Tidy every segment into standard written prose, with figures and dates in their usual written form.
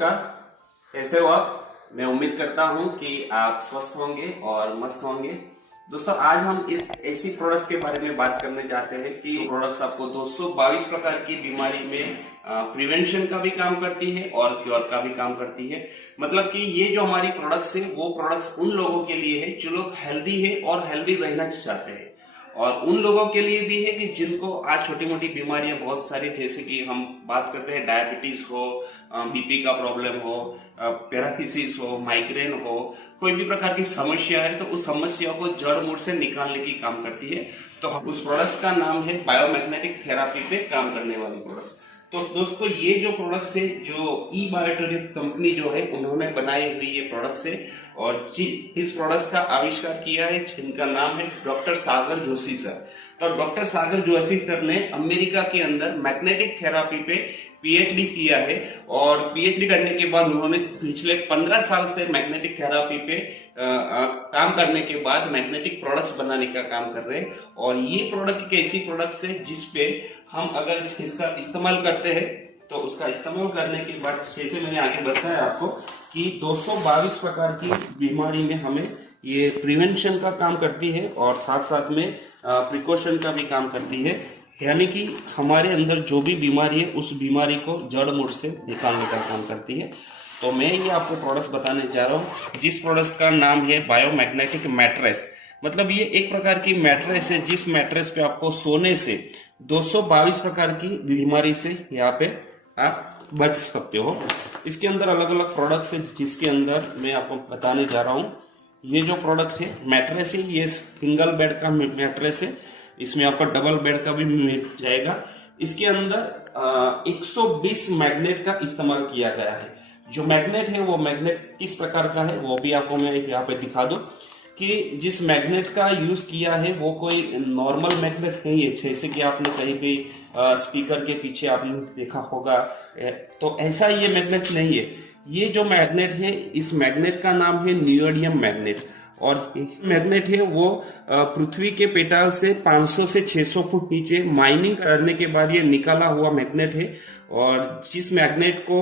नमस्कार, कैसे हो आप? मैं उम्मीद करता हूं कि आप स्वस्थ होंगे और मस्त होंगे। दोस्तों, आज हम एक ऐसी प्रोडक्ट्स के बारे में बात करने चाहते हैं कि प्रोडक्ट्स आपको 222 प्रकार की बीमारी में प्रिवेंशन का भी काम करती है और क्योर का भी काम करती है। मतलब कि ये जो हमारी प्रोडक्ट्स है वो प्रोडक्ट्स उन लोगों के लिए है जो लोग हेल्दी है और हेल्दी रहना चाहते हैं, और उन लोगों के लिए भी है कि जिनको आज छोटी मोटी बीमारियां बहुत सारी, जैसे कि हम बात करते हैं डायबिटीज हो, बीपी का प्रॉब्लम हो, पैरालिसिस हो, माइग्रेन हो, कोई भी प्रकार की समस्या है तो उस समस्या को जड़ मूल से निकालने की काम करती है। तो उस प्रोडक्ट्स का नाम है बायोमैग्नेटिक थेरापी पे काम करने वाली प्रोडक्ट्स। तो दोस्तों, ये जो प्रोडक्ट्स है जो ई बायोटेरिक कंपनी जो है उन्होंने बनाई हुई ये प्रोडक्ट्स है, और इस प्रोडक्ट्स का आविष्कार किया है जिनका नाम है डॉक्टर सागर जोशी सर। तो डॉक्टर सागर जोशी सर ने अमेरिका के अंदर मैग्नेटिक थेरापी पे पीएचडी किया है, और पीएचडी करने के बाद उन्होंने पिछले 15 साल से मैग्नेटिक थेरापी पे काम करने के बाद मैग्नेटिक प्रोडक्ट्स बनाने का काम कर रहे हैं। और ये प्रोडक्ट एक ऐसी प्रोडक्ट्स है जिसपे हम अगर इसका इस्तेमाल करते हैं तो उसका इस्तेमाल करने के बाद, जैसे मैंने आगे बताया आपको, कि 222 प्रकार की बीमारी में हमें ये प्रिवेंशन का काम करती है और साथ साथ में प्रिकॉशन का भी काम करती है। यानी कि हमारे अंदर जो भी बीमारी है उस बीमारी को जड़ मूल से निकालने का काम करती है। तो मैं ये आपको प्रोडक्ट्स बताने जा रहा हूँ जिस प्रोडक्ट्स का नाम है बायोमैग्नेटिक मैट्रेस। मतलब ये एक प्रकार की मैट्रेस है जिस मैट्रेस पे आपको सोने से 222 प्रकार की बीमारी से यहाँ पे आप बच सकते हो। इसके अंदर अलग अलग प्रोडक्ट्स है जिसके अंदर मैं आपको बताने जा रहा हूँ। ये जो प्रोडक्ट है मैट्रेस है, ये सिंगल बेड का मैट्रेस है, इसमें आपका डबल बेड का भी मिल जाएगा। इसके अंदर 120 मैग्नेट का इस्तेमाल किया गया है। जो मैग्नेट है वो मैग्नेट किस प्रकार का है वो भी आपको मैं यहाँ पे दिखा दूं कि जिस मैग्नेट का यूज किया है वो कोई नॉर्मल मैग्नेट नहीं है, जैसे कि आपने कहीं भी स्पीकर के पीछे आपने देखा होगा, तो ऐसा ये मैग्नेट नहीं है। ये जो मैग्नेट है, इस मैग्नेट का नाम है नियोडियम मैग्नेट, और मैग्नेट है वो पृथ्वी के पेटाल से 500 से 600 फुट नीचे माइनिंग करने के बाद ये निकाला हुआ मैग्नेट है। और जिस मैग्नेट को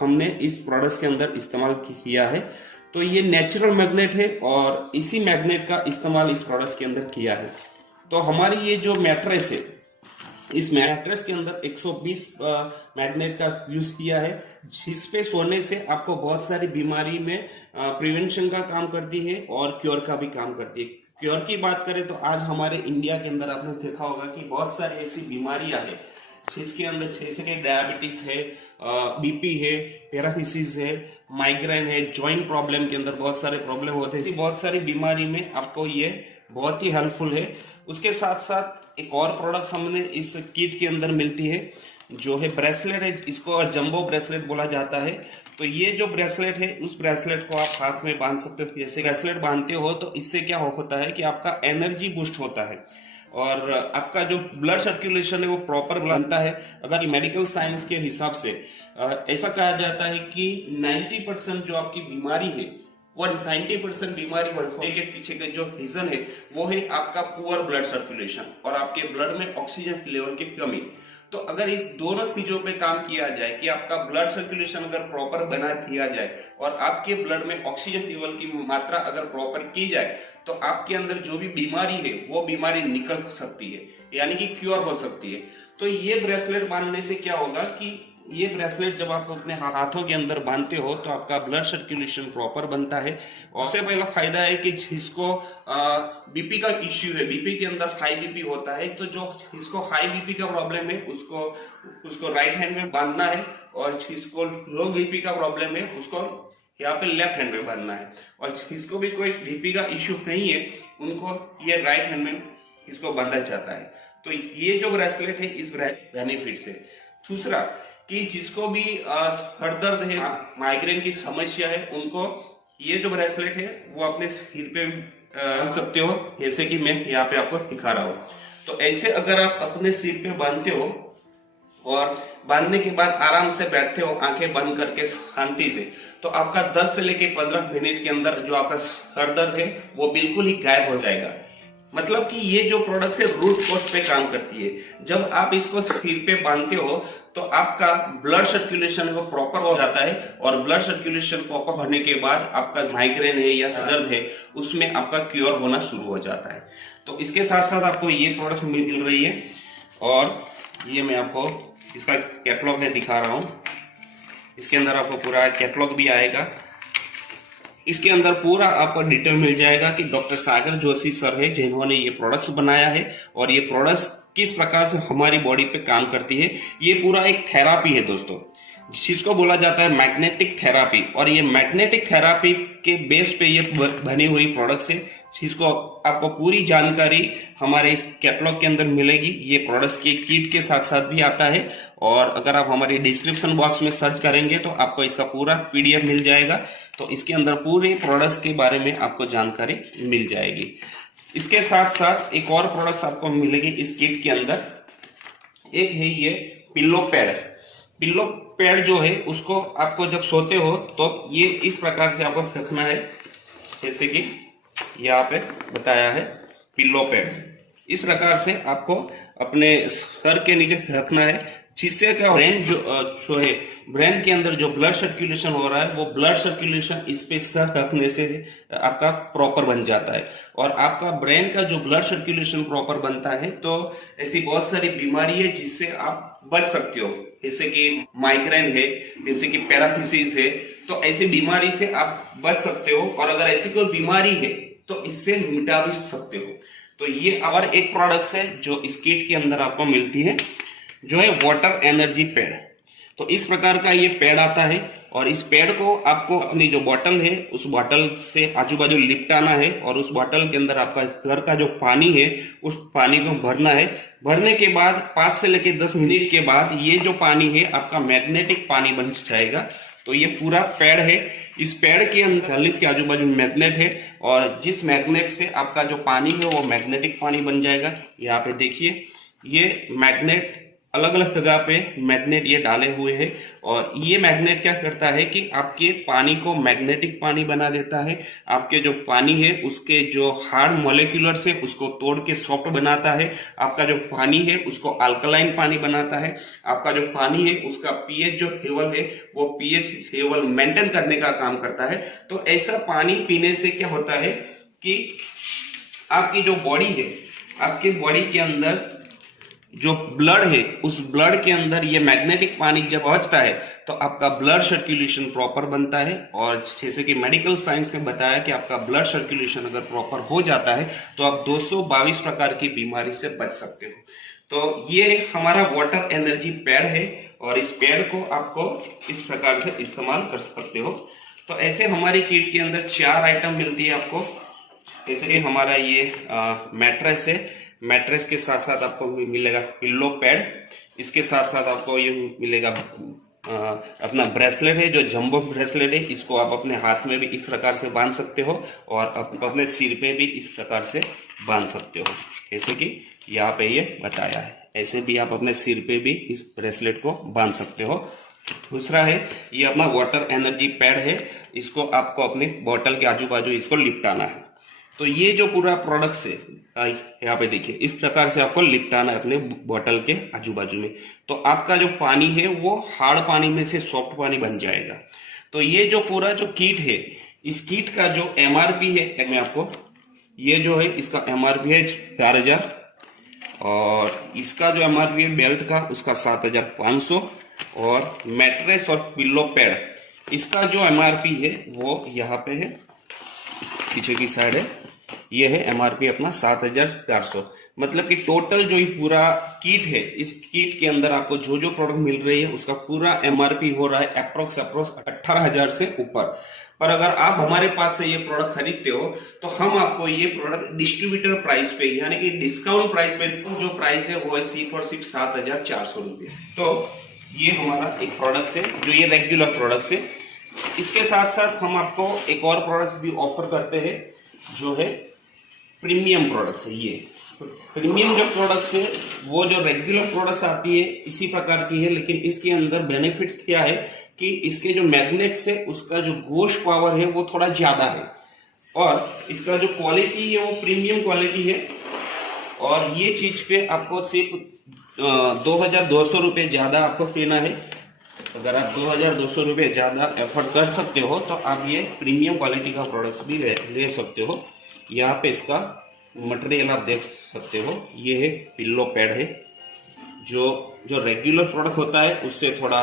हमने इस प्रोडक्ट्स के अंदर इस्तेमाल किया है, तो ये नेचुरल मैग्नेट है और इसी मैग्नेट का इस्तेमाल इस प्रोडक्ट्स के अंदर किया है। तो हमारी ये जो मैट्रेस है, इस मैट्रेस के अंदर 120 मैग्नेट का यूज किया है, जिस पे सोने से आपको बहुत सारी बीमारी में प्रिवेंशन का काम करती है और क्योर का भी काम करती है। क्योर की बात करें तो आज हमारे इंडिया के अंदर आपने देखा होगा कि बहुत सारी ऐसी बीमारियां हैं जिसके अंदर, जैसे कि डायबिटीज है, बीपी है, पैरालिसिस है, माइग्रेन है, जॉइंट प्रॉब्लम के अंदर बहुत सारे प्रॉब्लम होते हैं। बहुत सारी बीमारी में आपको ये बहुत ही हेल्पफुल है। उसके साथ साथ एक और प्रोडक्ट हमने इस किट के अंदर मिलती है जो है ब्रेसलेट है, इसको जंबो ब्रेसलेट बोला जाता है। तो ये जो ब्रेसलेट है उस ब्रेसलेट को आप हाथ में बांध सकते हो। जैसे ब्रेसलेट बांधते हो तो इससे क्या होता है कि आपका एनर्जी बूस्ट होता है और आपका जो ब्लड सर्कुलेशन है वो प्रॉपर बनता है। अगर मेडिकल साइंस के हिसाब से ऐसा कहा जाता है कि 90% जो आपकी बीमारी है वो 90% बीमारी बढ़ने के पीछे का जो रीजन है वो है आपका पुअर ब्लड सर्कुलेशन और आपके ब्लड में ऑक्सीजन लेवल की कमी। तो अगर इस दोनों चीजों पे काम किया जाए कि आपका ब्लड सर्कुलेशन अगर प्रॉपर बना दिया जाए और आपके ब्लड में ऑक्सीजन लेवल की मात्रा अगर प्रॉपर की जाए, तो आपके अंदर जो भी बीमारी है वो बीमारी निकल सकती है, यानी कि क्योर हो सकती है। तो ये ब्रेसलेट बांधने से क्या होगा कि ये ब्रेसलेट जब आप अपने हाथों के अंदर बांधते हो तो आपका ब्लड सर्कुलेशन प्रॉपर बनता है। और सबसे पहला फायदा है कि जिसको बीपी का इश्यू है, बीपी के अंदर हाई बीपी होता है, तो जो जिसको हाई बीपी का प्रॉब्लम है उसको राइट हैंड में बांधना है, और जिसको लो बीपी का प्रॉब्लम है उसको यहाँ पे लेफ्ट हैंड में बांधना है, और जिसको भी कोई बीपी का इश्यू नहीं है उनको ये राइट हैंड में इसको बांधा जाता है। तो ये जो ब्रेसलेट है इस बेनिफिट से। दूसरा कि जिसको भी सर दर्द है, माइग्रेन की समस्या है, उनको ये जो ब्रेसलेट है वो अपने सिर पे बांध सकते हो, जैसे कि मैं यहाँ पे आपको दिखा रहा हूँ। तो ऐसे अगर आप अपने सिर पे बांधते हो और बांधने के बाद आराम से बैठते हो आंखें बंद करके शांति से, तो आपका 10 से लेके 15 मिनट के अंदर जो आपका सर दर्द है वो बिल्कुल ही गायब हो जाएगा। मतलब कि ये जो प्रोडक्ट है रूट कॉज पे काम करती है। जब आप इसको सिर पे बांधते हो तो आपका ब्लड सर्कुलेशन वो प्रॉपर हो जाता है, और ब्लड सर्कुलेशन प्रॉपर होने के बाद आपका माइग्रेन है या सर दर्द है उसमें आपका क्योर होना शुरू हो जाता है। तो इसके साथ साथ आपको ये प्रोडक्ट मिल रही है, और ये मैं आपको इसका कैटलॉग है दिखा रहा हूँ। इसके अंदर आपको पूरा कैटलॉग भी आएगा। इसके अंदर पूरा आपको डिटेल मिल जाएगा कि डॉक्टर सागर जोशी सर है जिन्होंने ये प्रोडक्ट्स बनाया है, और ये प्रोडक्ट्स किस प्रकार से हमारी बॉडी पे काम करती है। ये पूरा एक थेरापी है दोस्तों, जिसको बोला जाता है मैग्नेटिक थेरापी, और ये मैग्नेटिक थेरापी के बेस पे ये बनी हुई प्रोडक्ट्स है, जिसको आपको पूरी जानकारी हमारे इस कैटलॉग के अंदर मिलेगी। ये प्रोडक्ट्स की किट के साथ साथ भी आता है, और अगर आप हमारे डिस्क्रिप्शन बॉक्स में सर्च करेंगे तो आपको इसका पूरा पीडीएफ मिल जाएगा। तो इसके अंदर पूरे प्रोडक्ट्स के बारे में आपको जानकारी मिल जाएगी। इसके साथ साथ एक और प्रोडक्ट्स आपको मिलेगी इस किट के अंदर। एक है ये पिल्लो पैड। पिल्लो पैड जो है उसको आपको जब सोते हो तो ये इस प्रकार से आपको रखना है, जैसे कि यहाँ पे बताया है पिल्लो पैड। इस प्रकार से आपको अपने सर के नीचे रखना है, जिससे क्या ब्रेन जो है ब्रेन के अंदर जो ब्लड सर्कुलेशन हो रहा है वो ब्लड सर्कुलेशन इस पे सर रखने से आपका प्रॉपर बन जाता है। और आपका ब्रेन का जो ब्लड सर्कुलेशन प्रॉपर बनता है तो ऐसी बहुत सारी बीमारी है जिससे आप बच सकते हो, जैसे कि माइग्रेन है, जैसे कि पैरालिसिस है। तो ऐसी बीमारी से आप बच सकते हो, और अगर ऐसी कोई बीमारी है तो इससे मिटा भी सकते हो। तो ये और एक प्रोडक्ट है जो इस किट के अंदर आपको मिलती है, जो है वाटर एनर्जी पैड। तो इस प्रकार का ये पैड आता है, और इस पैड को आपको अपनी जो बॉटल है उस बॉटल से आजू बाजू लिपटाना है, और उस बॉटल के अंदर आपका घर का जो पानी है उस पानी को भरना है। भरने के बाद 5 से लेकर 10 मिनट के बाद ये जो पानी है आपका मैग्नेटिक पानी बन जाएगा। तो ये पूरा पैड है। इस पैड के अंदर 40 के आजू बाजू मैग्नेट है, और जिस मैग्नेट से आपका जो पानी है वो मैग्नेटिक पानी बन जाएगा। यहाँ पे देखिए ये मैग्नेट अलग अलग जगह पे मैग्नेट ये डाले हुए हैं, और ये मैग्नेट क्या करता है कि आपके पानी को मैग्नेटिक पानी बना देता है। आपके जो पानी है उसके जो हार्ड मॉलिक्यूलर्स है उसको तोड़ के सॉफ्ट बनाता है। आपका जो पानी है उसको अल्कलाइन पानी बनाता है। आपका जो पानी है उसका पीएच जो लेवल है वो पीएच लेवल मेंटेन करने का काम करता है। तो ऐसा पानी पीने से क्या होता है कि आपकी जो बॉडी है, आपकी बॉडी के अंदर जो ब्लड है उस ब्लड के अंदर ये मैग्नेटिक पानी जब पहुंचता है तो आपका ब्लड सर्कुलेशन प्रॉपर बनता है। और जैसे कि मेडिकल साइंस ने बताया कि आपका ब्लड सर्कुलेशन अगर प्रॉपर हो जाता है तो आप 222 प्रकार की बीमारी से बच सकते हो। तो ये हमारा वाटर एनर्जी पैड है, और इस पैड को आपको इस प्रकार से इस्तेमाल कर सकते हो। तो ऐसे हमारी किट के अंदर 4 आइटम मिलती है आपको। जैसे कि हमारा ये मैट्रेस है, मैट्रेस के साथ साथ आपको मिलेगा पिल्लो पैड। इसके साथ साथ आपको ये मिलेगा अपना ब्रेसलेट है, जो जंबो ब्रेसलेट है। इसको आप अपने हाथ में भी इस प्रकार से बांध सकते हो, और अपने सिर पे भी इस प्रकार से बांध सकते हो, जैसे कि यहाँ पे ये बताया है। ऐसे भी आप अपने सिर पे भी इस ब्रेसलेट को बांध सकते हो। दूसरा है ये अपना वाटर एनर्जी पैड है, इसको आपको अपने बॉटल के आजू बाजू इसको लिपटाना है। तो ये जो पूरा प्रोडक्ट्स है यहाँ पे देखिए इस प्रकार से आपको लिपटाना है अपने बॉटल के आजू बाजू में। तो आपका जो पानी है वो हार्ड पानी में से सॉफ्ट पानी बन जाएगा। तो ये जो पूरा जो किट है, इस किट का जो एमआरपी है, मैं आपको ये जो है इसका एमआरपी है 4000, और इसका जो एमआरपी है बेल्ट का उसका 7500, और मैट्रेस और पिल्लो पैड इसका जो एमआरपी है वो यहाँ पे है, पीछे की साइड है। ये है एमआरपी अपना 7400। मतलब कि टोटल जो ये पूरा किट है, इस किट के अंदर आपको जो जो प्रोडक्ट मिल रही है उसका पूरा एमआरपी हो रहा है अप्रोक्स 18,000 से ऊपर। पर अगर आप हमारे पास से ये प्रोडक्ट खरीदते हो तो हम आपको ये प्रोडक्ट डिस्ट्रीब्यूटर प्राइस पे, यानी कि डिस्काउंट प्राइस पे, जो प्राइस है वो है सिर्फ और सिर्फ 7,400 रुपये। तो ये हमारा एक प्रोडक्ट है जो ये रेगुलर प्रोडक्ट है। इसके साथ साथ हम आपको एक और प्रोडक्ट्स भी ऑफर करते हैं जो है प्रीमियम प्रोडक्ट्स है। ये प्रीमियम जो प्रोडक्ट्स है वो जो रेगुलर प्रोडक्ट्स आती है इसी प्रकार की है, लेकिन इसके अंदर बेनिफिट्स क्या है कि इसके जो मैग्नेट्स है उसका जो गोश पावर है वो थोड़ा ज्यादा है, और इसका जो क्वालिटी है वो प्रीमियम क्वालिटी है। और ये चीज पे आपको सिर्फ 2200 रुपये ज्यादा आपको देना है। अगर आप 2200 रुपये ज्यादा एफर्ट कर सकते हो तो आप ये प्रीमियम क्वालिटी का प्रोडक्ट्स भी ले सकते हो। यहाँ पे इसका मटेरियल आप देख सकते हो, ये है पिल्लो पैड है, जो रेगुलर प्रोडक्ट होता है उससे थोड़ा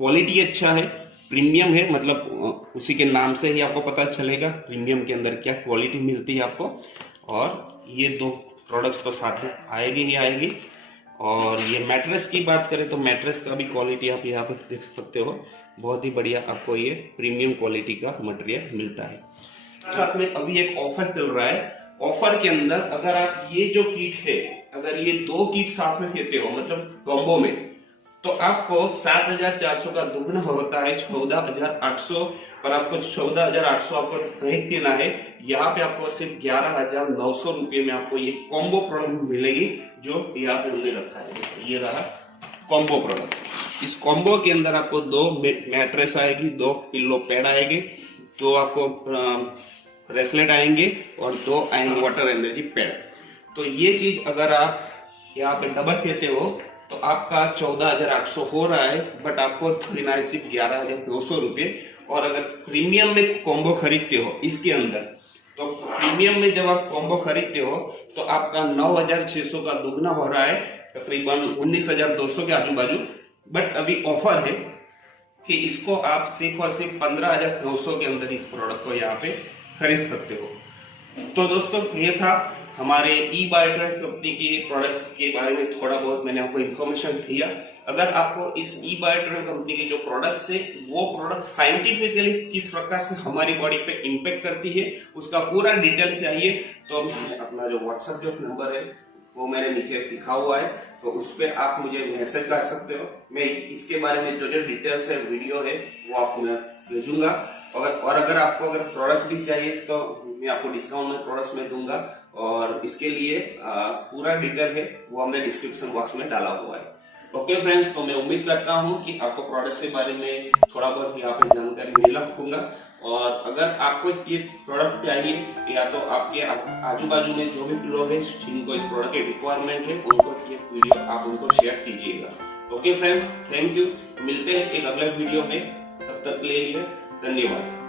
क्वालिटी अच्छा है, प्रीमियम है, मतलब उसी के नाम से ही आपको पता चलेगा प्रीमियम के अंदर क्या क्वालिटी मिलती है आपको। और ये दो प्रोडक्ट्स तो साथ में आएगी ही आएगी। और ये मैट्रेस की बात करें तो मैट्रेस का भी क्वालिटी आप यहाँ पे देख सकते हो, बहुत ही बढ़िया आपको ये प्रीमियम क्वालिटी का मटेरियल मिलता है। साथ में अभी एक ऑफर चल रहा है, ऑफर के अंदर अगर आप ये जो किट है, अगर ये 2 किट साथ में लेते हो मतलब कॉम्बो में, तो आपको 7400 का दुगना होता है 14800, पर आपको 14800 आपको नहीं देना है। यहाँ पे आपको सिर्फ 11900 रुपये में आपको ये कॉम्बो प्रोडक्ट मिलेगी, जो यहाँ पे हमने रखा है। ये रहा कॉम्बो प्रोडक्ट। इस कॉम्बो के अंदर आपको 2 मैट्रेस आएगी, 2 पिल्लो पैड आएंगे, 2 आपको ब्रेसलेट आएंगे और 2 आएंगे वाटर एनर्जी पैड। तो ये चीज अगर आप यहाँ पे डबल लेते हो तो आपका 14800 हो रहा है, बट आपको देना है सिर्फ 11200 रुपये। और अगर प्रीमियम में कॉम्बो खरीदते हो इसके अंदर, तो प्रीमियम में जब आप कॉम्बो खरीदते हो तो आपका 9600 का दुगना हो रहा है, तकरीबन 19200 के आजू बाजू। बट अभी ऑफर है कि इसको आप सिर्फ और सिर्फ 15900 के अंदर इस प्रोडक्ट को यहाँ पे खरीद सकते हो। तो दोस्तों ये था हमारे ई बायोट्रेंड कंपनी के प्रोडक्ट्स के बारे में थोड़ा बहुत मैंने आपको इन्फॉर्मेशन दिया। अगर आपको इस ई बायोट्रेंड कंपनी के जो प्रोडक्ट्स है वो प्रोडक्ट साइंटिफिकली किस प्रकार से हमारी बॉडी पे इम्पेक्ट करती है उसका पूरा डिटेल चाहिए, तो अपना जो व्हाट्सएप जो नंबर है वो मैंने नीचे लिखा हुआ है, तो उस पर आप मुझे मैसेज कर सकते हो। मैं इसके बारे में जो डिटेल्स है वीडियो है वो आपको मैं भेजूंगा। और अगर आपको प्रोडक्ट्स भी चाहिए तो मैं आपको डिस्काउंट में प्रोडक्ट्स में दूंगा, और इसके लिए पूरा डिटेल है वो हमने डिस्क्रिप्शन बॉक्स में डाला हुआ है। ओके फ्रेंड्स, तो मैं उम्मीद करता हूं कि आपको प्रोडक्ट के बारे में थोड़ा बहुत यहाँ पे जानकारी मिला होगा। और अगर आपको ये प्रोडक्ट चाहिए या तो आपके आजू बाजू में जो भी लोग हैं जिनको इस प्रोडक्ट की रिक्वायरमेंट है, उनको ये वीडियो आप उनको शेयर कीजिएगा। Okay friends, thank you. मिलते हैं एक अगले वीडियो में, तब तक के लिए धन्यवाद।